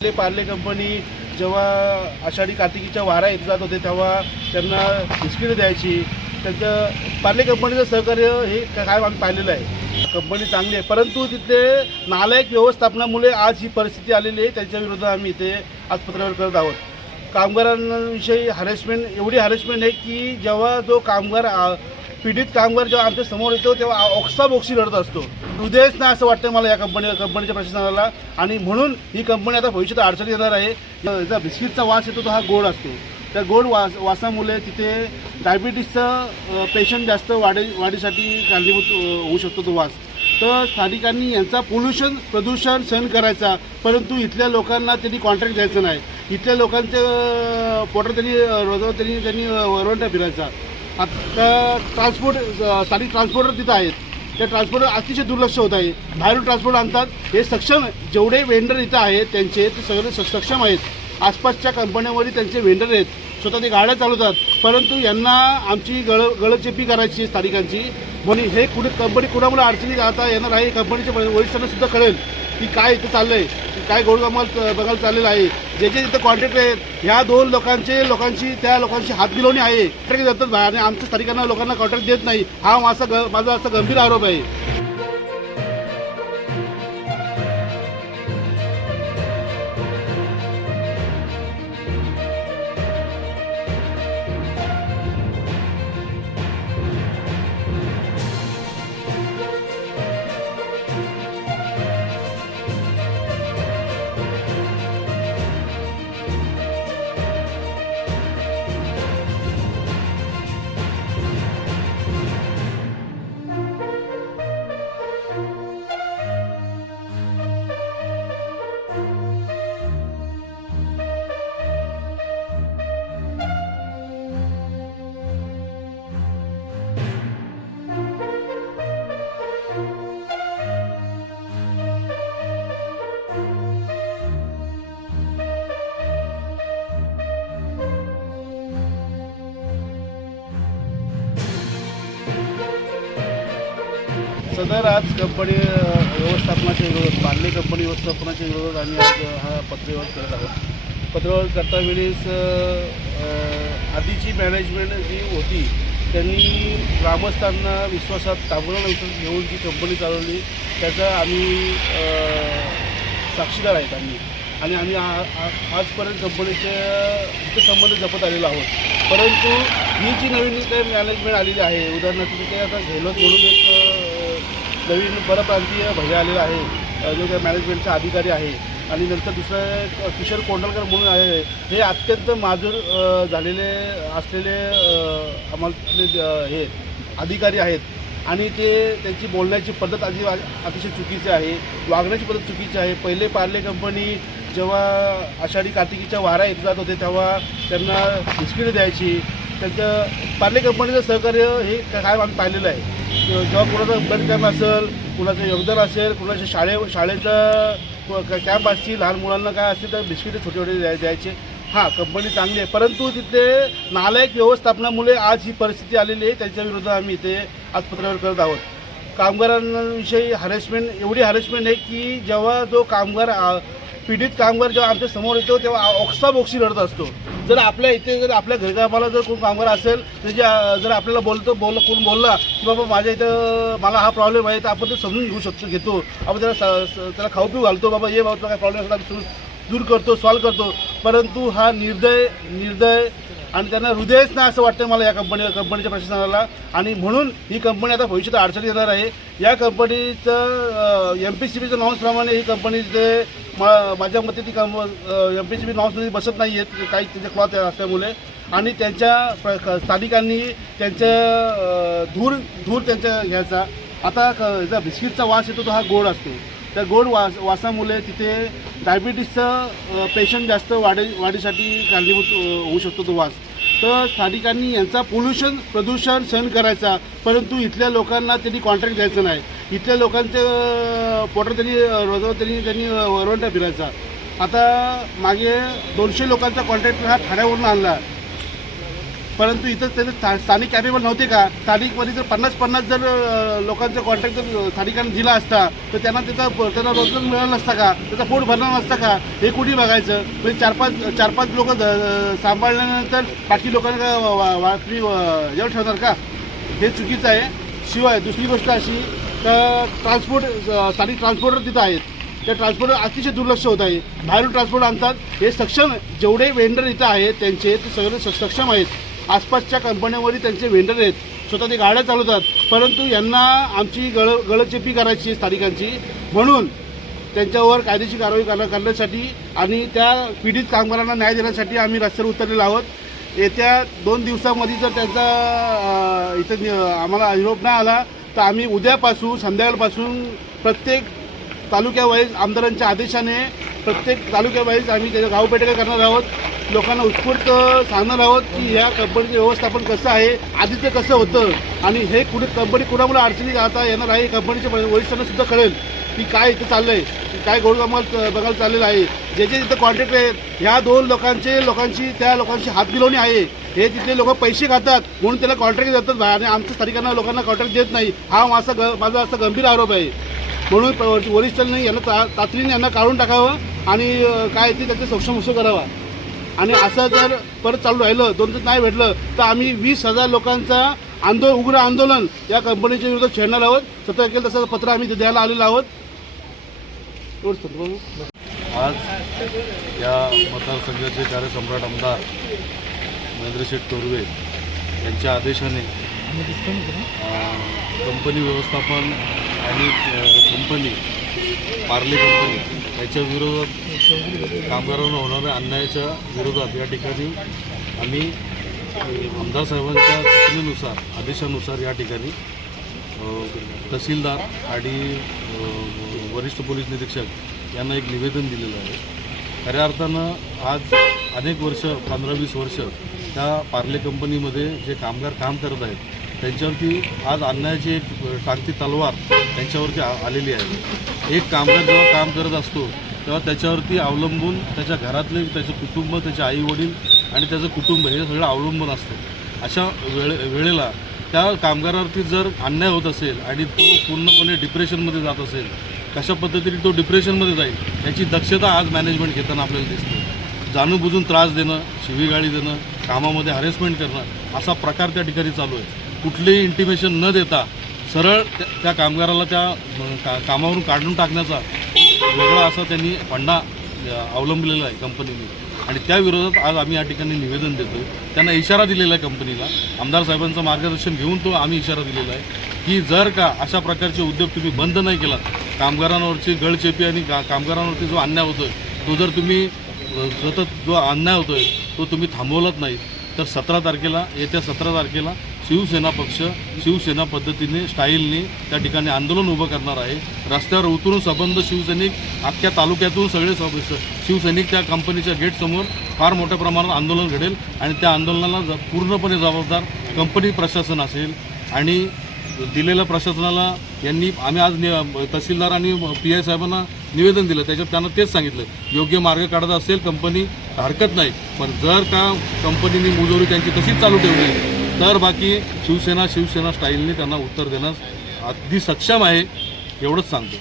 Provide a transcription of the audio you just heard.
आपले पार्ले कंपनी जेव्हा आषाढी कार्तिकीच्या वारा येत जात होते तेव्हा त्यांना बिस्किटं द्यायची. त्यांचं पार्ले कंपनीचं सहकार्य हे काय आम्ही पाहिलेलं आहे. कंपनी चांगली आहे. परंतु तिथे नालायक व्यवस्थापनामुळे आज ही परिस्थिती आलेली आहे. त्याच्या विरोधात आम्ही इथे आज पत्रावर करत आहोत. कामगारांविषयी हॅरेसमेंट एवढी हॅरेसमेंट आहे की जेव्हा जो कामगार पीडित कामगार जेव्हा आमच्यासमोर येतो तेव्हा ओक्साबोक्सी लढत असतो. हृदयच नाही असं वाटतं मला या कंपनी कंपनीच्या प्रशासनाला. आणि म्हणून ही कंपनी आता भविष्यात अडचणी येणार आहे. याचा बिस्किटचा वास येतो तो हा गोड असतो. त्या गोड वास वासामुळे तिथे डायबिटीसचं पेशंट जास्त वाढी वाढीसाठी कारणीभूत होऊ शकतो तो वास. तर स्थानिकांनी यांचा पोल्युशन प्रदूषण सहन करायचा परंतु इथल्या लोकांना त्यांनी कॉन्ट्रॅक्ट द्यायचं नाही. इथल्या लोकांचं पोटर पोटात त्यांनी रोजगार रोजावर त्यांनी त्यांनी वरवंटा फिरायचा. आता ट्रान्सपोर्ट स्थानिक ट्रान्सपोर्टर तिथं आहेत. त्या ट्रान्सपोर्टर अतिशय दुर्लक्ष होत आहे. बाहेरून ट्रान्सपोर्ट आणतात. हे सक्षम जेवढे वेंडर इथं आहेत त्यांचे ते सगळे स- सक्षम आहेत. आसपासच्या कंपन्यांमध्ये त्यांचे वेंडर आहेत. स्वतः ते गाड्या चालवतात. परंतु यांना आमची गळ गळचेपी करायची स्थानिकांची. म्हणून हे कुठे कंपनी कुणामुळे अडचणी आता येणार आहे कंपनीच्या वरिष्ठांना सुद्धा कळेल की काय इथं चाललंय. आहे काय गोडगमाल बघायला चाललेलं आहे. जे जे इथं कॉन्ट्रॅक्ट आहेत ह्या दोन लोकांचे लोकांची त्या लोकांची हात मिळवणी आहे. कॉन्ट्रॅक्ट देतात आणि आमच्या स्थानिकांना लोकांना कॉन्ट्रॅक्ट देत नाही. हा माझा ग माझा असा गंभीर आरोप आहे. सदर आज कंपनी व्यवस्थापनाच्या विरोधात पार्ले कंपनी व्यवस्थापनाच्या विरोधात आम्ही आज हा पत्रव्यवहार करत आहोत. पत्रव्यवहार करता वेळेस आधीची मॅनेजमेंट जी होती त्यांनी ग्रामस्थांना विश्वासात ताबडतोब विश्वास घेऊन जी कंपनी चालवली त्याचा आम्ही साक्षीदार आहेत आम्ही. आणि आम्ही आजपर्यंत कंपनीचे हितसंबंध जपत आलेलो आहोत. परंतु ही जी नवीन काही मॅनेजमेंट आलेली आहे उदाहरणार्थ ते आता घेलोत म्हणून एक नवीन परप्रांतीय भैया आलेला आहे. जो काही मॅनेजमेंटचा अधिकारी आहे. आणि नंतर दुसरं किशोर कोंडलकर म्हणून आहे. हे अत्यंत माजूर झालेले असलेले आम्हाला हे अधिकारी आहेत. आणि ते त्यांची बोलण्याची पद्धत अति अतिशय चुकीची आहे. वागण्याची पद्धत चुकीची आहे. पहिले पार्ले कंपनी जेव्हा आषाढी कार्तिकीच्या वारा येत जात होते तेव्हा त्यांना बिस्किटं द्यायची. त्यांचं पार्ले कंपनीचं सहकार्य हे काय आम्ही पाहिलेलं आहे. जेव्हा कुणाचं ब्लड कॅम्प असेल कुणाचं योगदान असेल कुणाच्या शाळे शाळेचं कॅम्प असतील लहान मुलांना काय असतील तर बिस्किटे छोटे छोटे द्याय द्यायचे. हां कंपनी चांगली आहे. परंतु तिथे नालायक व्यवस्थापनामुळे आज ही परिस्थिती आलेली आहे. त्याच्या विरोधात आम्ही इथे आज पत्रावर करत आहोत. कामगारांविषयी हॅरेसमेंट एवढी हॅरेसमेंट आहे की जेव्हा जो कामगार पीडित कामगार जेव्हा आमच्यासमोर येतो तेव्हा ऑक्साबोक्सी लढत असतो. जर आपल्या इथे जर आपल्या घरकामाला जर कोण कामगार असेल तर जे जर आपल्याला बोलतो बोल कोण बोलला की बाबा माझ्या इथं मला हा प्रॉब्लेम आहे तर आपण ते समजून घेऊ शकतो घेतो. आपण त्याला स- त्याला खाऊ पिऊ घालतो बाबा ये बाबा काय प्रॉब्लेम असला आम्ही दूर करतो सॉल्व करतो. परंतु हा निर्दय निर्दय आणि त्यांना हृदयच नाही असं वाटतं मला या कंपनी कंपनीच्या प्रशासनाला. आणि म्हणून ही कंपनी आता भविष्यात अडचणी येणार आहे. या कंपनीचं एम पी सी बीचं नॉन्सप्रमाणे ही कंपनी तिथे मा माझ्या मते ती कंप एम पी सी बी नॉर्म्समध्ये बसत नाही आहेत काही त्याचे क्लॉथ असल्यामुळे. आणि त्यांच्या प्र- क- स्थानिकांनी त्यांच्या धूर धूर त्यांच्या घ्यायचा. आता क- बिस्किटचा वास येतो तो हा गोड असतो. त्या गोड वास वासामुळे तिथे डायबिटीसचं पेशंट जास्त वाढी वाढीसाठी कारणीभूत होऊ शकतो तो वास. तर स्थानिकांनी यांचा पोल्युशन प्रदूषण सहन करायचा. परंतु इथल्या लोकांना त्यांनी कॉन्ट्रॅक्ट द्यायचं नाही. इथल्या लोकांचे पोटर पोटात त्यांनी रोजावर त्यांनी त्यांनी वरवंटा फिरायचा. आता मागे दोनशे लोकांचा कॉन्ट्रॅक्ट हा ठाण्यावरून आणला. परंतु इथं त्याचे स्था- स्थानिक कॅपेबल नव्हते का? स्थानिकमध्ये जर पन्नास पन्नास जर लोकांचा कॉन्ट्रॅक्ट जर स्थानिकांना दिला असता तर त्यांना त्याचा त्यांना रोजगार मिळाला नसता का? त्याचा पोट भरला नसता का? हे कुठे बघायचं? म्हणजे चार पाच चार पाच लोक सांभाळल्यानंतर बाकी लोकांना वा- वाटणी जेव्हा ठेवणार का? हे चुकीचं आहे. शिवाय दुसरी गोष्ट अशी तर ट्रान्सपोर्ट स्थानिक ट्रान्सपोर्टर तिथं आहेत. त्या ट्रान्सपोर्टर अतिशय दुर्लक्ष होत आहे. बाहेरून ट्रान्सपोर्ट आणतात. हे सक्षम जेवढे वेंडर इथं आहेत त्यांचे ते सगळे स- सक्षम आहेत. आसपासच्या कंपन्यांमध्ये त्यांचे वेंडर आहेत. स्वतः ते गाड्या चालवतात. परंतु यांना आमची गळ गळचेपी करायची आहे स्थानिकांची. म्हणून त्यांच्यावर कायदेशीर कारवाई कर करण्यासाठी आणि त्या पीडित कामगारांना न्याय देण्यासाठी आम्ही रस्त्यावर उतरलेलो आहोत. येत्या दोन दिवसामध्ये जर त्यांचा इथं आम्हाला निरोप नाही आला तर आम्ही उद्यापासून संध्याकाळपासून प्रत्येक तालुक्यावाईज आमदारांच्या आदेशाने प्रत्येक तालुक्यावाईज आम्ही त्याच्या गावपेठका करणार आहोत. लोकांना उत्स्फूर्त सांगणार आहोत की ह्या कंपनीचं व्यवस्थापन कसं आहे आधीचं कसं होतं आणि हे कुठे कंपनी कुणामुळे अडचणी आता येणार आहे कंपनीच्या वरिष्ठांना सुद्धा कळेल की काय इथं चाललं की काय गोळगमाल बघायला चाललेलं आहे. जे जे इथं कॉन्ट्रॅक्ट आहेत ह्या दोन लोकांचे लोकांची त्या लोकांची हातगिरवणी आहे. हे तिथले लोक पैसे खातात म्हणून त्याला कॉन्ट्रॅक्ट देतात आणि आमच्या स्थानिकांना लोकांना कॉन्ट्रॅक्ट देत नाही. हा माझा ग माझा असा गंभीर आरोप आहे. म्हणून वरिष्ठांनी यांना ता तातडीने यांना काढून टाकावं आणि काय ते त्याचं सक्षम करावा. आणि असं जर परत चालू राहिलं दोन दिवस नाही भेटलं तर आम्ही वीस हजार लोकांचा आंदोलन उग्र आंदोलन या कंपनीच्या विरोधात छेडणार आहोत सतरा तारखेला तसं पत्र आम्ही ते द्यायला आलेलो आहोत. आज या मतदारसंघाचे कार्यसम्राट आमदार महेंद्र शेठ तोरवे यांच्या आदेशाने कंपनी व्यवस्थापन आणि कंपनी पार्ले कंपनी याच्या विरोधात कामगारांना होणाऱ्या अन्यायाच्या विरोधात या ठिकाणी आम्ही आमदार साहेबांच्या सूचनेनुसार आदेशानुसार या ठिकाणी तहसीलदार आणि वरिष्ठ पोलीस निरीक्षक यांना एक निवेदन दिलेलं आहे. खऱ्या अर्थानं आज अनेक वर्ष पंधरा वीस वर्ष त्या पार्ले कंपनीमध्ये जे कामगार काम करत आहेत त्यांच्यावरती आज अन्यायाची एक टांगती तलवार त्यांच्यावरती आलेली आहे. एक कामगार जेव्हा काम करत असतो तेव्हा त्याच्यावरती अवलंबून त्याच्या घरातले त्याचं कुटुंब त्याचे आईवडील आणि त्याचं कुटुंब हे सगळं अवलंबून असतं. अशा वेळे वेळेला त्या कामगारावरती जर अन्याय होत असेल आणि तो पूर्णपणे डिप्रेशनमध्ये जात असेल कशा पद्धतीने तो डिप्रेशनमध्ये जाईल याची दक्षता आज मॅनेजमेंट घेताना आपल्याला दिसते. जाणूनबुजून त्रास देणं शिवीगाळी देणं कामामध्ये हॅरेसमेंट करणं असा प्रकार त्या ठिकाणी चालू आहे. कुठलेही इंटिमेशन न देता सरळ त्या त्या कामगाराला त्या का कामावरून काढून टाकण्याचा वेगळा असा त्यांनी फंडा अवलंबलेला आहे कंपनीने आणि त्या विरोधात आज आम्ही या ठिकाणी निवेदन देतो त्यांना इशारा दिलेला आहे कंपनीला आमदार साहेबांचं मार्गदर्शन घेऊन तो आम्ही इशारा दिलेला आहे की जर का अशा प्रकारचे उद्योग तुम्ही बंद नाही केला कामगारांवरची गळचेपी आणि का कामगारांवरती जो अन्याय होतोय तो जर तुम्ही सतत जो अन्याय होतोय तो तुम्ही थांबवलाच नाही तर सतरा तारखेला येत्या सतरा तारखेला शिवसेना पक्ष शिवसेना पद्धतीने स्टाईलने त्या ठिकाणी आंदोलन उभं करणार आहे. रस्त्यावर उतरून सबंध शिवसैनिक अख्ख्या तालुक्यातून सगळे सब- शिवसैनिक त्या कंपनीच्या गेटसमोर फार मोठ्या प्रमाणात आंदोलन घडेल आणि त्या आंदोलनाला ज- पूर्णपणे जबाबदार कंपनी प्रशासन असेल. आणि दिलेल्या प्रशासनाला यांनी आम्ही आज नि- तहसीलदार आणि पी आय साहेबांना निवेदन दिलं. त्याच्यात त्यांना तेच सांगितलं. योग्य मार्ग काढत असेल कंपनी हरकत नाही. पण जर का कंपनीने मुजोरी त्यांची तशीच चालू ठेवली तर बाकी शिवसेना शिवसेना स्टाईलने त्यांना उत्तर देण्यास अगदी सक्षम आहे एवढंच सांगतो.